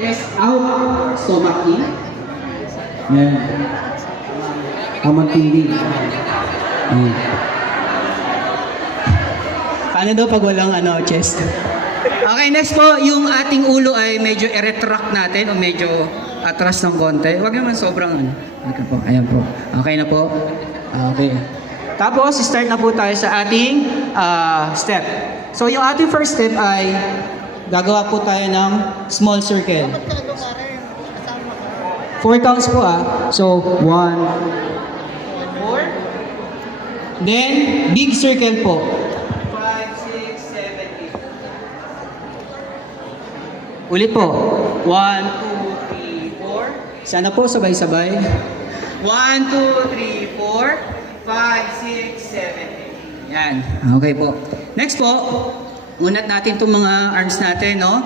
Chest out, stomach in. Yan. Kamantindi. Paano daw pag walang chest? Okay, next po, yung ating ulo ay medyo i-retract natin o medyo atras ng konti. Huwag naman sobrang Okay po, ayan po. Okay na po. Okay. Tapos, start na po tayo sa ating step. So, yung ating first step ay gagawa po tayo ng small circle. 4 counts po So, 1, 4. Then, big circle po. 5, 6, 7, 8. Ulit po. 1, 2, 3, 4. Sana po sabay-sabay. 1, 2, 3, 4. 5, 6, 7, 8. Yan. Okay po. Next po, unat natin itong mga arms natin, no?